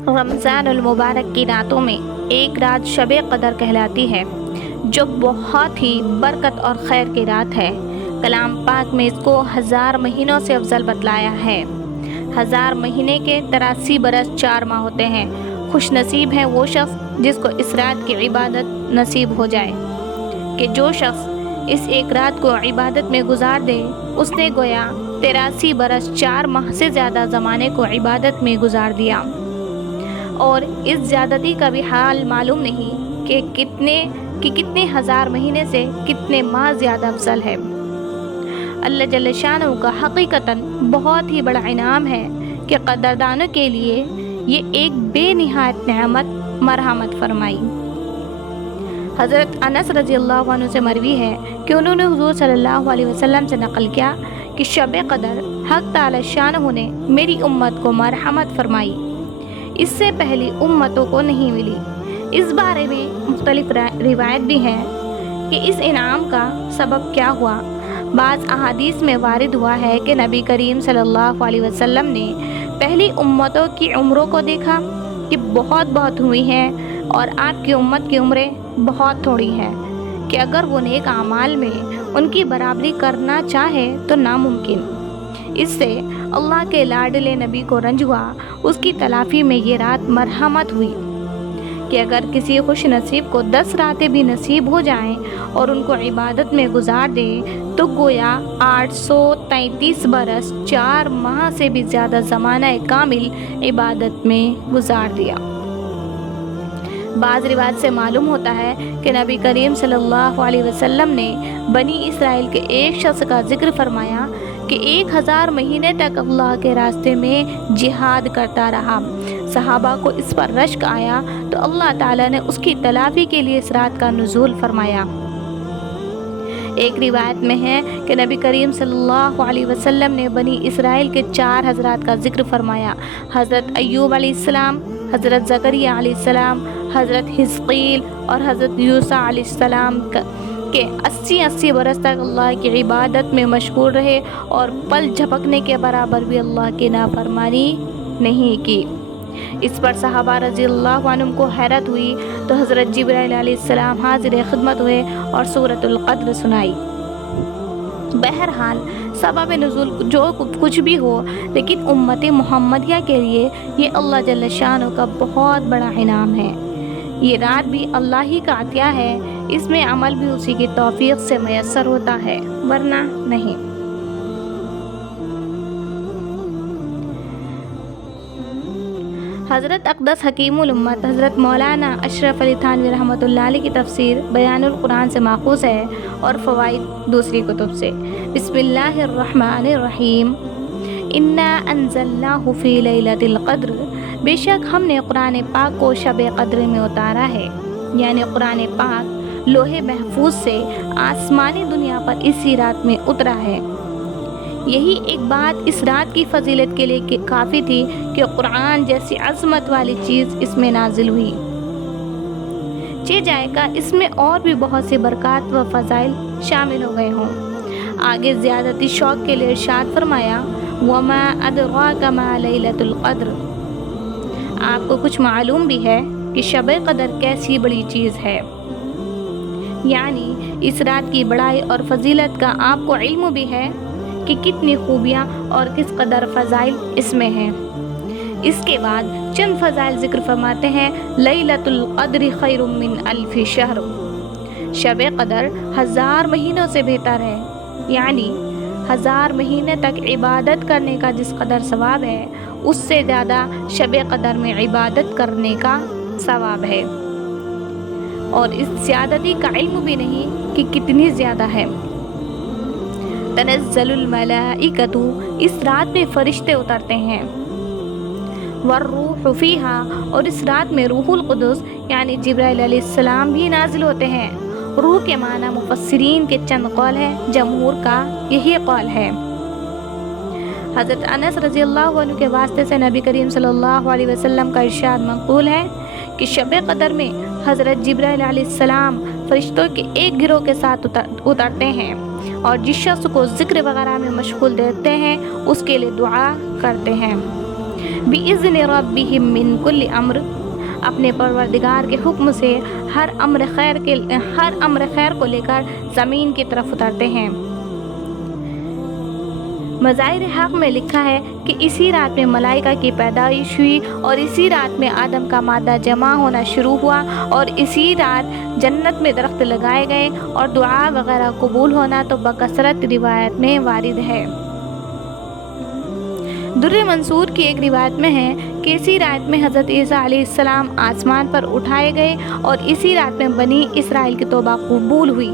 رمضان المبارک کی راتوں میں ایک رات شب قدر کہلاتی ہے، جو بہت ہی برکت اور خیر کی رات ہے۔ کلام پاک میں اس کو 1000 مہینوں سے افضل بتلایا ہے۔ 1000 مہینے کے 83 برس 4 ماہ ہوتے ہیں۔ خوش نصیب ہے وہ شخص جس کو اس رات کی عبادت نصیب ہو جائے، کہ جو شخص اس ایک رات کو عبادت میں گزار دے، اس نے گویا 83 برس 4 ماہ سے زیادہ زمانے کو عبادت میں گزار دیا۔ اور اس زیادتی کا بھی حال معلوم نہیں کہ کتنے 1000 مہینے سے کتنے ماہ زیادہ افضل ہے۔ اللہ جل شانہ کا حقیقتاً بہت ہی بڑا انعام ہے کہ قدردانوں کے لیے یہ ایک بے نہایت نعمت مرحمت فرمائی۔ حضرت انس رضی اللہ عنہ سے مروی ہے کہ انہوں نے حضور صلی اللہ علیہ وسلم سے نقل کیا کہ شب قدر حق تعالی شانہ نے میری امت کو مرحمت فرمائی، اس سے پہلی امتوں کو نہیں ملی۔ اس بارے میں مختلف روایت بھی ہیں کہ اس انعام کا سبب کیا ہوا۔ بعض احادیث میں وارد ہوا ہے کہ نبی کریم صلی اللہ علیہ وسلم نے پہلی امتوں کی عمروں کو دیکھا کہ بہت ہوئی ہیں، اور آپ کی امت کی عمریں بہت تھوڑی ہیں، کہ اگر وہ نیک اعمال میں ان کی برابری کرنا چاہے تو ناممکن۔ اس سے اللہ کے لاڈلے نبی کو رنج ہوا۔ اس کی تلافی میں یہ رات مرحمت ہوئی کہ اگر کسی خوش نصیب کو 10 راتیں بھی نصیب ہو جائیں اور ان کو عبادت میں گزار دے تو گویا 833 برس 4 ماہ سے بھی زیادہ زمانہ کامل عبادت میں گزار دیا۔ بعض روایت سے معلوم ہوتا ہے کہ نبی کریم صلی اللہ علیہ وسلم نے بنی اسرائیل کے ایک شخص کا ذکر فرمایا کہ 1000 مہینے تک اللہ کے راستے میں جہاد کرتا رہا۔ صحابہ کو اس پر رشک آیا تو اللہ تعالیٰ نے اس کی تلافی کے لیے اس رات کا نزول فرمایا۔ ایک روایت میں ہے کہ نبی کریم صلی اللہ علیہ وسلم نے بنی اسرائیل کے 4 حضرات کا ذکر فرمایا: حضرت ایوب علیہ السلام، حضرت زکریا علیہ السلام، حضرت حزقیل اور حضرت یوسع علیہ السلام کے 80 برس تک اللہ کی عبادت میں مشغول رہے اور پل جھپکنے کے برابر بھی اللہ کی نافرمانی نہیں کی۔ اس پر صحابہ رضی اللہ عنہم کو حیرت ہوئی تو حضرت جبرائیل علیہ السلام حاضر خدمت ہوئے اور سورۃ القدر سنائی۔ بہرحال سبب نزول جو کچھ بھی ہو، لیکن امت محمدیہ کے لیے یہ اللہ جل شانہ کا بہت بڑا انعام ہے۔ یہ رات بھی اللہ ہی کا عطیہ ہے، اس میں عمل بھی اسی کی توفیق سے میسر ہوتا ہے، ورنہ نہیں۔ حضرت اقدس حکیم الامت حضرت مولانا اشرف علی تھانوی رحمۃ اللہ علیہ کی تفسیر بیان القرآن سے ماخوذ ہے اور فوائد دوسری کتب سے۔ بسم اللہ الرحمن الرحیم۔ انا انزلناہ فی لیلۃ القدر، بے شک ہم نے قرآن پاک کو شب قدر میں اتارا ہے، یعنی قرآن پاک لوح محفوظ سے آسمانی دنیا پر اسی رات میں اترا ہے۔ یہی ایک بات اس رات کی فضیلت کے لیے کافی تھی کہ قرآن جیسی عظمت والی چیز اس میں نازل ہوئی۔ جائے گا اس میں اور بھی بہت سی برکات و فضائل شامل ہو گئے ہوں۔ آگے زیادتی شوق کے لیے ارشاد فرمایا: وما ادراک ما لیلۃ القدر۔ آپ کو کچھ معلوم بھی ہے کہ شب قدر کیسی بڑی چیز ہے، یعنی اس رات کی بڑائی اور فضیلت کا آپ کو علم بھی ہے کہ کتنی خوبیاں اور کس قدر فضائل اس میں ہیں۔ اس کے بعد چند فضائل ذکر فرماتے ہیں: لیلۃ القدر خیر من 1000 شہر، شب قدر 1000 مہینوں سے بہتر ہے، یعنی 1000 مہینے تک عبادت کرنے کا جس قدر ثواب ہے، اس سے زیادہ شب قدر میں عبادت کرنے کا ثواب ہے، اور اس زیادتی کا علم بھی نہیں کہ کتنی زیادہ ہے۔ تنزل الملائکۃ، اس رات میں فرشتے اترتے ہیں، والروح فیہا، اور اس رات میں روح القدس یعنی جبرائیل علیہ السلام بھی نازل ہوتے ہیں۔ روح کے معنی مفسرین کے چند قول ہیں، جمہور کا یہی قول ہے۔ حضرت انس رضی اللہ عنہ کے واسطے سے نبی کریم صلی اللہ علیہ وسلم کا ارشاد منقول ہے کہ شب قدر میں حضرت جبرائیل علیہ السلام فرشتوں کے ایک گروہ کے ساتھ اترتے ہیں، اور جس شخص کو ذکر وغیرہ میں مشغول دیتے ہیں اس کے لیے دعا کرتے ہیں۔ بِإِذْنِ رَبِّهِمْ مِنْ كُلِّ أَمْرٍ، اپنے پروردگار کے حکم سے ہر امر خیر کو لے کر زمین کی طرف اترتے ہیں۔ مظاہر حق میں لکھا ہے کہ اسی رات میں ملائکہ کی پیدائش ہوئی اور اسی رات میں آدم کا مادہ جمع ہونا شروع ہوا اور اسی رات جنت میں درخت لگائے گئے اور دعا وغیرہ قبول ہونا تو بکثرت روایت میں وارد ہے۔ در منصور کی ایک روایت میں ہے کہ اسی رات میں حضرت عیسیٰ علیہ السلام آسمان پر اٹھائے گئے اور اسی رات میں بنی اسرائیل کی توبہ قبول ہوئی۔